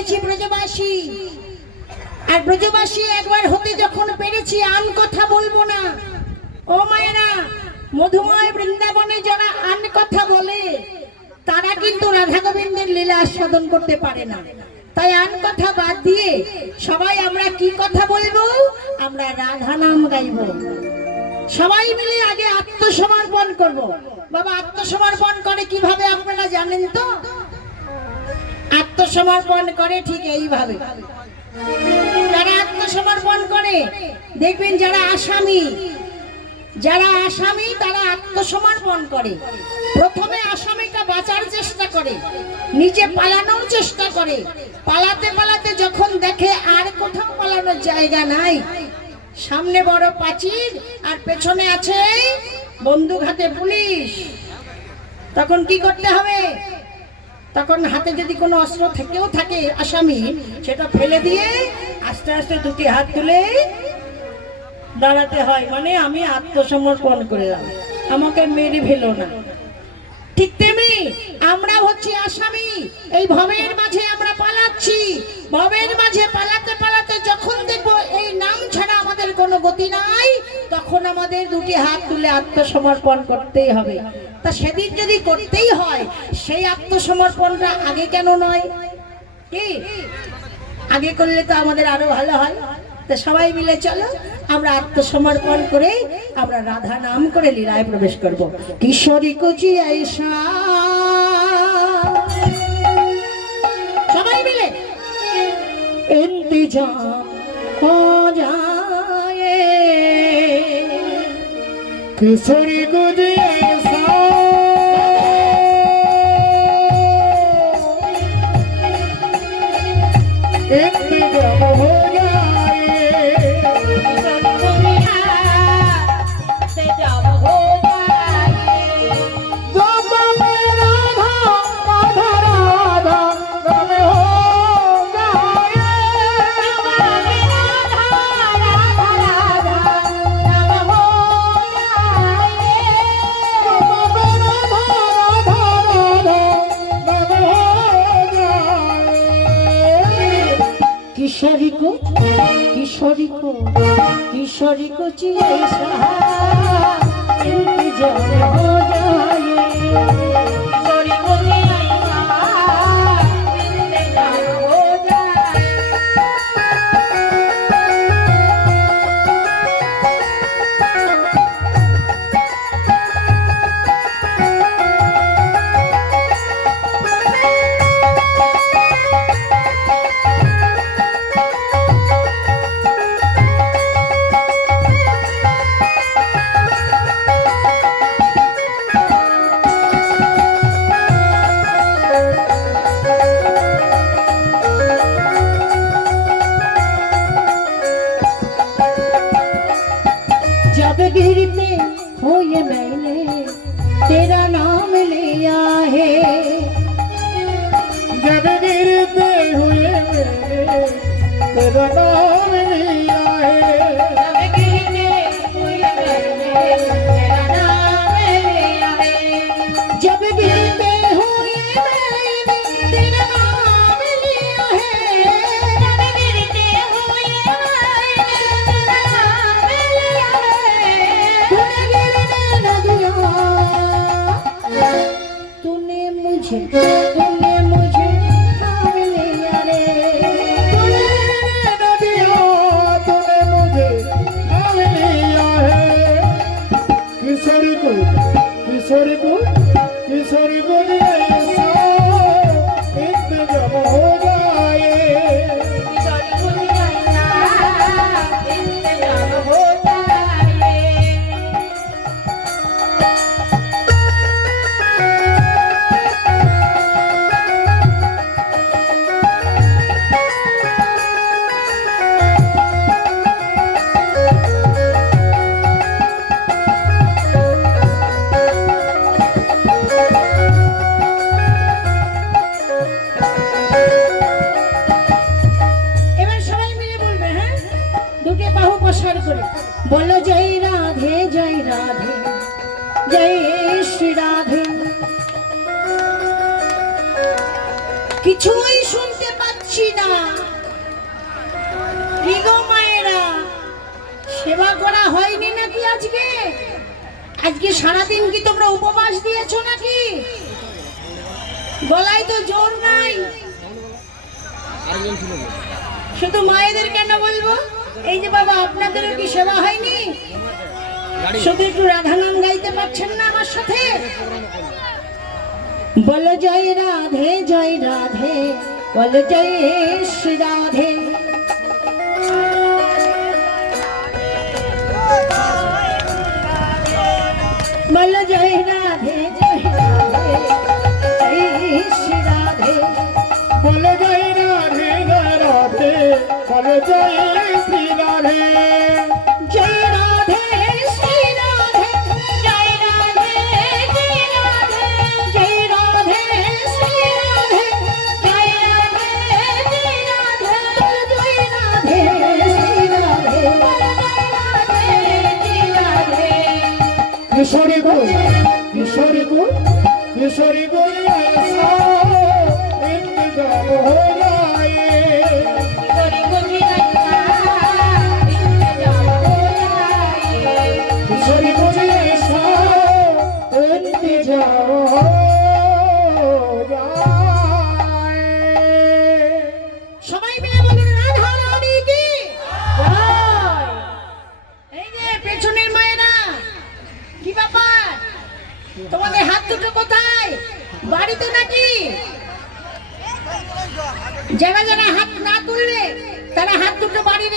হয়েছি ব্রজবাসী। আর ব্রজবাসী একবার হতে যখন পেরেছি আন কথা বলব না। ও মায়েরা, মধুময় বৃন্দাবনে যারা আন কথা বলে, তারা কিন্তু রাধা গোবিন্দের লীলা আস্বাদন করতে পারে না। তাই আন কথা বাদ দিয়ে সবাই আমরা কি কথা বলব? আমরা রাধা নাম গাইবো। সবাই মিলে আগে আত্মসমর্পণ করব। বাবা, আত্মসমর্পণ করে কীভাবে আপনারা জানেন তো? আত্মসমর্পণ করে ঠিক এইভাবে। যারা আত্মসমর্পণ করে, দেখবেন যারা আসামি যারা আসামি তারা আত্মসমর্পণ করে। প্রথমে আসামিটা বাঁচার চেষ্টা করে নিজে পালানোর চেষ্টা করে। পালাতে পালাতে যখন দেখে আর কোথাও পালানোর জায়গা নাই, সামনে বড় প্রাচীর আর পেছনে আছে বন্দুক হাতে পুলিশ। তখন কি করতে হবে? তখন হাতে যদি কোনো অস্ত্র থেকেও থাকে আসামি, সেটা ফেলে দিয়ে আস্তে আস্তে দুটি হাত তুলে দাঁড়াতে হয়। মানে আমি আত্মসমর্পণ করলাম। আমাকে মেরে ফেল না। ঠিক তেমনি আমরা হচ্ছি আসামি। এই ভবের মাঝে আমরা পালাচ্ছি। ভবের মাঝে পালাতে পালাতে কোনো গতি নাই, তখন আমাদের দুটি হাত তুলে আত্মসমর্পণ করতেই হবে। তা সেদিন যদি করতেই হয়, সেই আত্মসমর্পণটা আগে কেন নয়? কি? আগে করলে তো আমাদের আরও ভালো হয়। তো সবাই মিলে চলো, আমরা আত্মসমর্পণ করে আমরা রাধা নাম করে লীলায় প্রবেশ করব। কিশোরী কুচি সবাই মিলে। ইন্তজাম ছড়ি গুজিয়ে এমনি কিশোরী গো কিশোরী গো কিশোরী গো চিয়ে সাহা ইন্তজার হো জায়ে ਪਹਿਲੇ ਤੇਰਾ ਨਾਮ ਲਿਆ ਹੈ। ਜਦ ਗਿਰਦੇ ਹੋਏ ਮੇਰੇ ਤੇਰਾ ਨਾਮ ਲਿਆ ਹੈ। ਜਦ ਗਿਰਦੇ ਹੋਏ ਮੇਰੇ तूने मुझे तूने मुझे नाम लिया रे तूने न दिया तूने मुझे नाम लिया है किशोरी को किशोरी को किशोरी को বলো জয় রাধে জয় রাধে জয় শ্রী রাধে। কিছুই শুনতে পাচ্ছি না। মায়েরা সেবা করা হয়নি নাকি আজকে? আজকে সারাদিন কি তোমরা উপবাস দিয়েছ নাকি? গলায় তো জোর নাই। শুধু মায়েদের কেন বলব? এই যে বাবা আপনাদের কি সেবা হয়নি? শুধু একটু রাধানাম গাইতে পারছেন না আমার সাথে? বল জয় রাধে জয় রাধে, বল জয় শ্রী রাধে। বল জয় রাধে, জয় কিশোরী গো কিশোরী গো কিশোরী গো